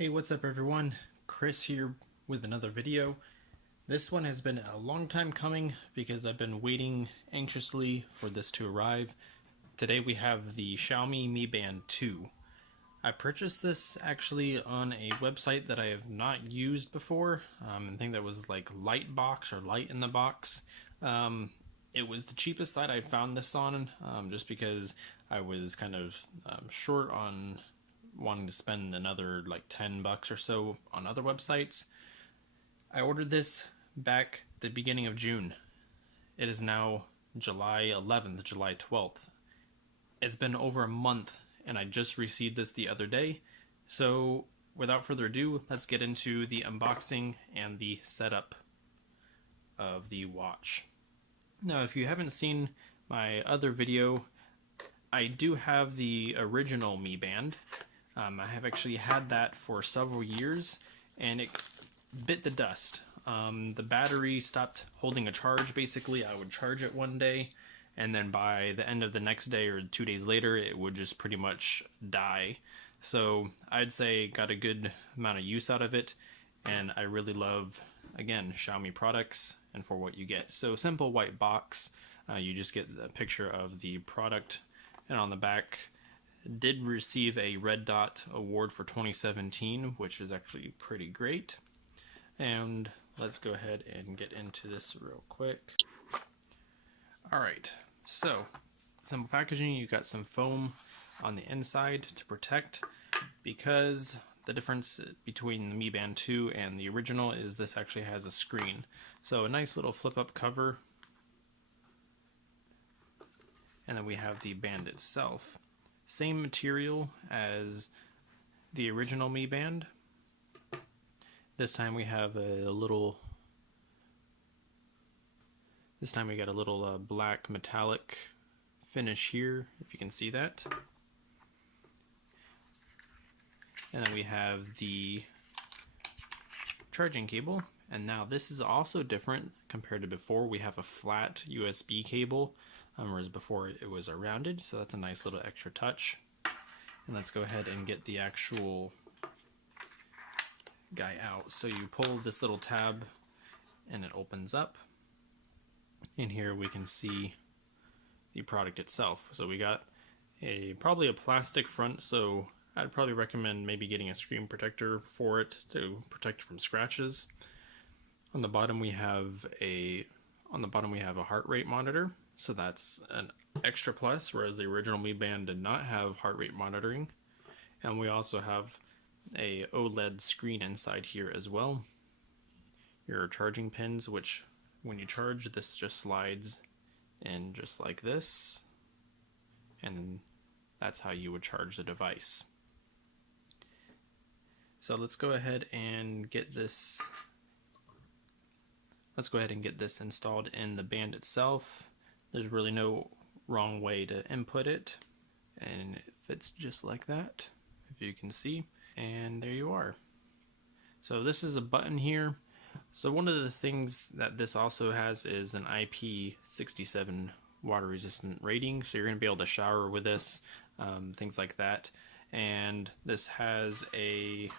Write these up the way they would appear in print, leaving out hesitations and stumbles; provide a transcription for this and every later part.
Hey, what's up everyone? Chris here with another video. This one has been a long time coming because I've been waiting anxiously for this to arrive. Today we have the Xiaomi Mi Band 2. I purchased this actually on a website that I have not used before. I think that was like Lightbox or Light in the Box. It was the cheapest site I found this on, just because I was kind of short on wanting to spend another like 10 bucks or so on other websites. I ordered this back the beginning of June. It is now July 11th, July 12th. It's been over a month and I just received this the other day. So without further ado, let's get into the unboxing and the setup of the watch. Now, if you haven't seen my other video, I do have the original Mi Band. I have actually had that for several years, and it bit the dust. The battery stopped holding a charge, basically. I would charge it one day, and then by the end of the next day or 2 days later, it would just pretty much die. So I'd say got a good amount of use out of it, and I really love, again, Xiaomi products and for what you get. So simple white box, you just get a picture of the product, and on the back, did receive a Red Dot award for 2017, which is actually pretty great. And let's go ahead and get into this real quick. Alright, so simple packaging. You got some foam on the inside to protect, because the difference between the Mi Band 2 and the original is this actually has a screen. So a nice little flip up cover, and then we have the band itself. Same material as the original Mi Band. This time we have a little. This time we got a little black metallic finish here, if you can see that. And then we have the charging cable. And now this is also different compared to before. We have a flat USB cable, whereas before it was rounded, so that's a nice little extra touch. And let's go ahead and get the actual guy out. So you pull this little tab and it opens up. In here we can see the product itself. So we got probably a plastic front, so I'd probably recommend maybe getting a screen protector for it to protect from scratches. On the bottom we have a heart rate monitor, so that's an extra plus, whereas the original Mi Band did not have heart rate monitoring. And we also have a OLED screen inside here as well. Your charging pins, which when you charge, this just slides in just like this, and that's how you would charge the device. So let's go ahead and get this installed in the band itself. There's really no wrong way to input it, and it fits just like that, if you can see, and there you are. So this is a button here. So one of the things that this also has is an IP67 water resistant rating, so you're going to be able to shower with this, things like that. And this has a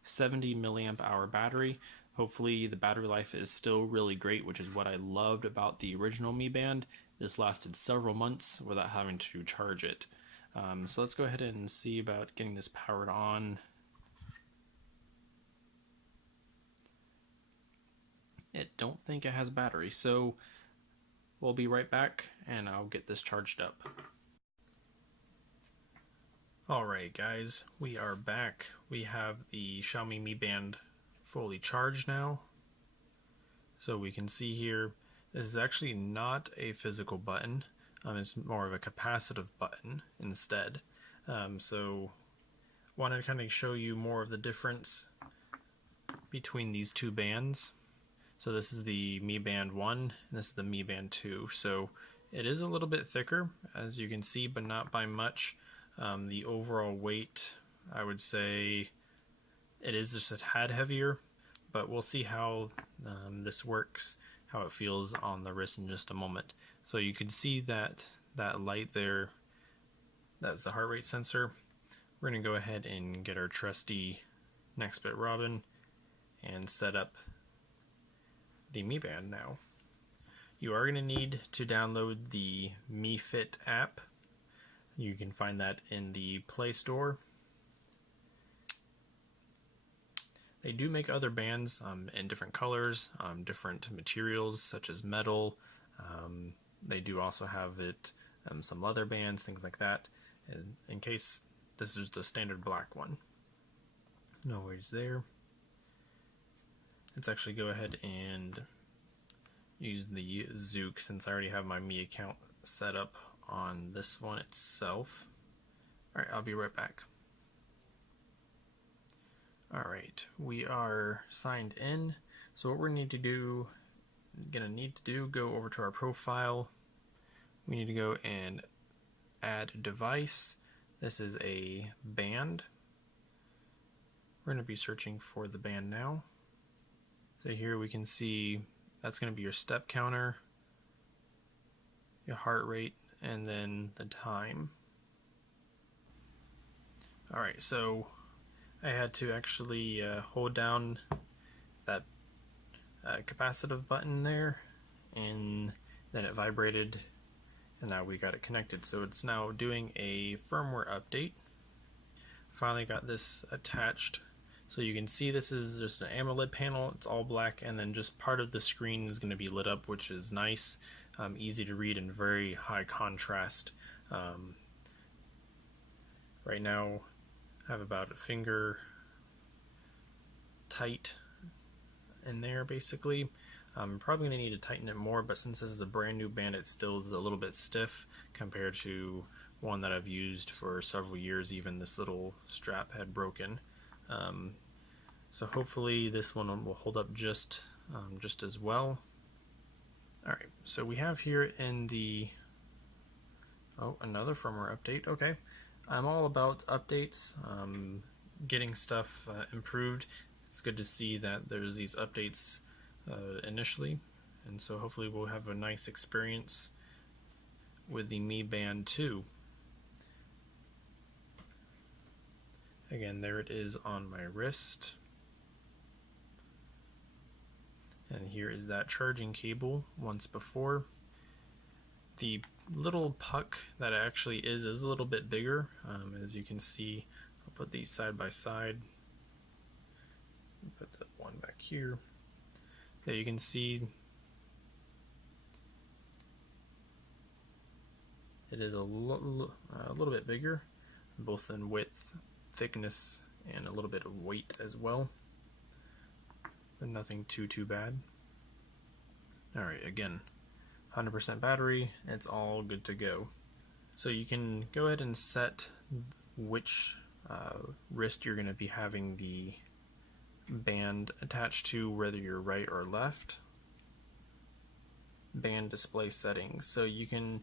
70 milliamp hour battery. Hopefully the battery life is still really great, which is what I loved about the original Mi Band. This lasted several months without having to charge it. So let's go ahead and see about getting this powered on. I don't think it has battery, so we'll be right back and I'll get this charged up. Alright guys, we are back. We have the Xiaomi Mi Band fully charged now. So we can see here, this is actually not a physical button. It's more of a capacitive button instead. So want to kind of show you more of the difference between these two bands. So this is the Mi Band 1 and this is the Mi Band 2. So it is a little bit thicker, as you can see, but not by much. The overall weight, I would say it is just a tad heavier, but we'll see how this works, how it feels on the wrist in just a moment. So you can see that light there, that's the heart rate sensor. we're going to go ahead and get our trusty Nextbit Robin and set up the Mi Band now. You are going to need to download the Mi Fit app. You can find that in the Play Store. They do make other bands in different colors, different materials such as metal. They do also have it some leather bands, things like that. And in case this is the standard black one. No worries there. Let's actually go ahead and use the Zook since I already have my Mi account set up on this one itself. Alright, I'll be right back. Alright, we are signed in. So what we're gonna need to do, go over to our profile. We need to go and add device. This is a band. We're gonna be searching for the band now. So here we can see that's gonna be your step counter, your heart rate, and then the time. Alright, so I had to actually hold down that capacitive button there, and then it vibrated, and now we got it connected. So it's now doing a firmware update. Finally got this attached. So you can see this is just an AMOLED panel. It's all black, and then just part of the screen is going to be lit up, which is nice, easy to read, and very high contrast. Right now I have about a finger tight in there basically. I'm probably going to need to tighten it more, but since this is a brand new band, it still is a little bit stiff compared to one that I've used for several years. Even this little strap had broken. So hopefully this one will hold up just as well. Alright, so we have here in the another firmware update. Okay, I'm all about updates, getting stuff improved. It's good to see that there's these updates initially, and so hopefully we'll have a nice experience with the Mi Band 2. Again, there it is on my wrist. And here is that charging cable once before. The little puck that it actually is a little bit bigger. As you can see, I'll put these side by side. Put that one back here. There you can see it is a little bit bigger, both in width, thickness, and a little bit of weight as well. But nothing too bad. Alright, again, 100% battery, it's all good to go. So you can go ahead and set which wrist you're going to be having the band attached to, whether you're right or left. Band display settings. So you can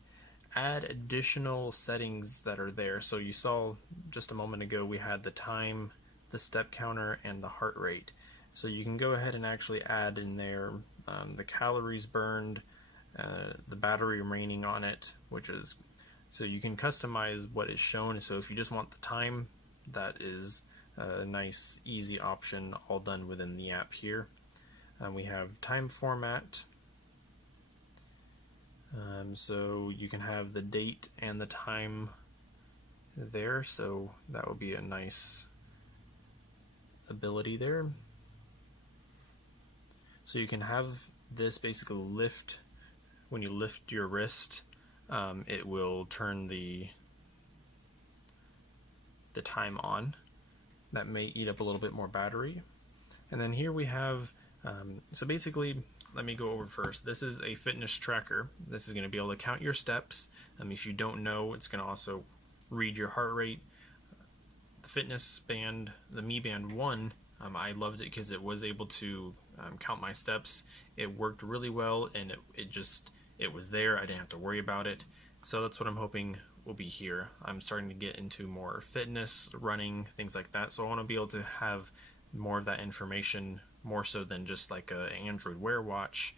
add additional settings that are there. So you saw just a moment ago we had the time, the step counter, and the heart rate. So you can go ahead and actually add in there the calories burned, the battery remaining on it, so you can customize what is shown. So if you just want the time, that is a nice easy option, all done within the app here. We have time format, so you can have the date and the time there, so that would be a nice ability there. So you can have this basically lift. When you lift your wrist, it will turn the time on. That may eat up a little bit more battery. And then here we have, so basically, let me go over first. This is a fitness tracker. This is going to be able to count your steps. If you don't know, it's going to also read your heart rate. The fitness band, the Mi Band 1, I loved it because it was able to count my steps. It worked really well, and it was there. I didn't have to worry about it. So that's what I'm hoping will be here. I'm starting to get into more fitness, running, things like that. So I want to be able to have more of that information, more so than just like an Android Wear watch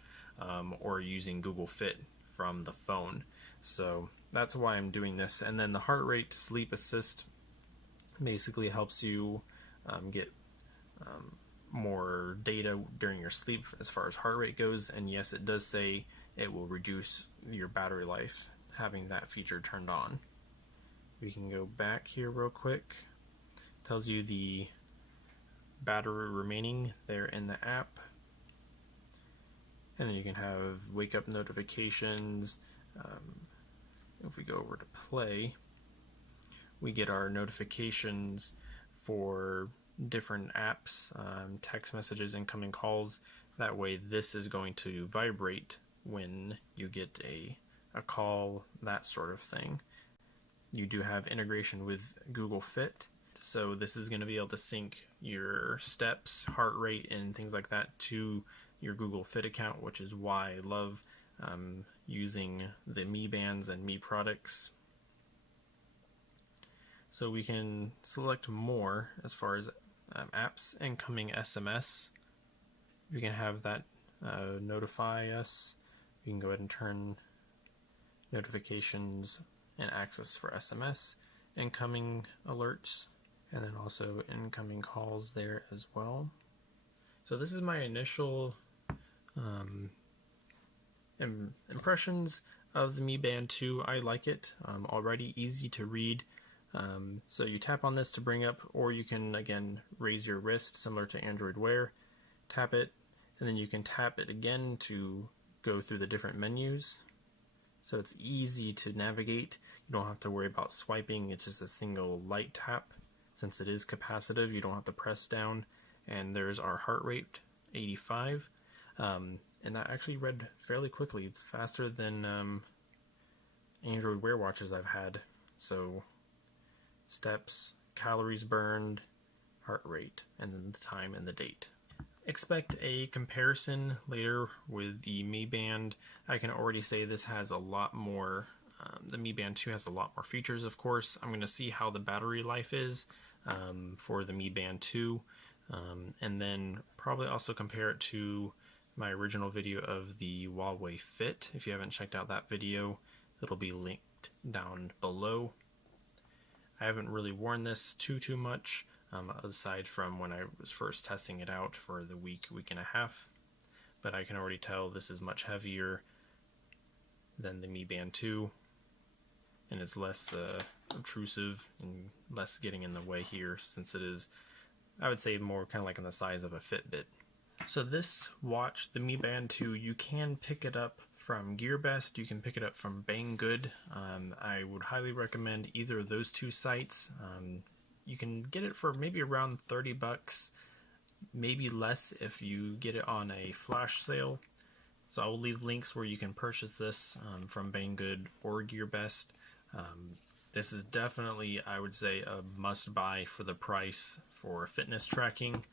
or using Google Fit from the phone. So that's why I'm doing this. And then the heart rate sleep assist, Basically helps you get more data during your sleep as far as heart rate goes, and yes, it does say it will reduce your battery life having that feature turned on. We can go back here real quick. It tells you the battery remaining there in the app, and then you can have wake up notifications. If we go over to play, we get our notifications for different apps, text messages, incoming calls. That way this is going to vibrate when you get a call, that sort of thing. You do have integration with Google Fit, so this is going to be able to sync your steps, heart rate, and things like that to your Google Fit account, which is why I love using the Mi Bands and Mi products. So we can select more as far as apps, incoming SMS. We can have that notify us. We can go ahead and turn notifications and access for SMS, incoming alerts, and then also incoming calls there as well. So this is my initial impressions of the Mi Band 2. I like it. Already easy to read. So you tap on this to bring up, or you can again raise your wrist similar to Android Wear, tap it, and then you can tap it again to go through the different menus. So it's easy to navigate. You don't have to worry about swiping. It's just a single light tap. Since it is capacitive, you don't have to press down. And there's our heart rate, 85. And that actually read fairly quickly, faster than Android Wear watches I've had. So steps, calories burned, heart rate, and then the time and the date. Expect a comparison later with the Mi Band. I can already say this has a lot more, the Mi Band 2 has a lot more features, of course. I'm going to see how the battery life is for the Mi Band 2, and then probably also compare it to my original video of the Huawei Fit. If you haven't checked out that video, it'll be linked down below. I haven't really worn this too much, aside from when I was first testing it out for the week and a half, but I can already tell this is much heavier than the Mi Band 2, and it's less obtrusive and less getting in the way here, since it is, I would say, more kind of like on the size of a Fitbit. So this watch, the Mi Band 2, you can pick it up from GearBest, you can pick it up from Banggood. I would highly recommend either of those two sites. You can get it for maybe around $30, maybe less if you get it on a flash sale. So I will leave links where you can purchase this from Banggood or GearBest. This is definitely, I would say, a must-buy for the price for fitness tracking.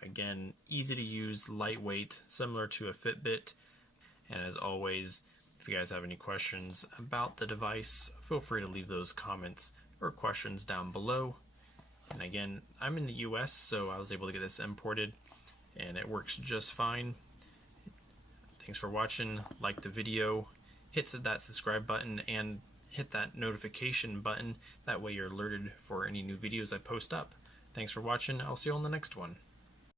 Again, easy to use, lightweight, similar to a Fitbit. And as always, if you guys have any questions about the device, feel free to leave those comments or questions down below. And again, I'm in the US, so I was able to get this imported, and it works just fine. Thanks for watching. Like the video, hit that subscribe button, and hit that notification button. That way you're alerted for any new videos I post up. Thanks for watching. I'll see you on the next one.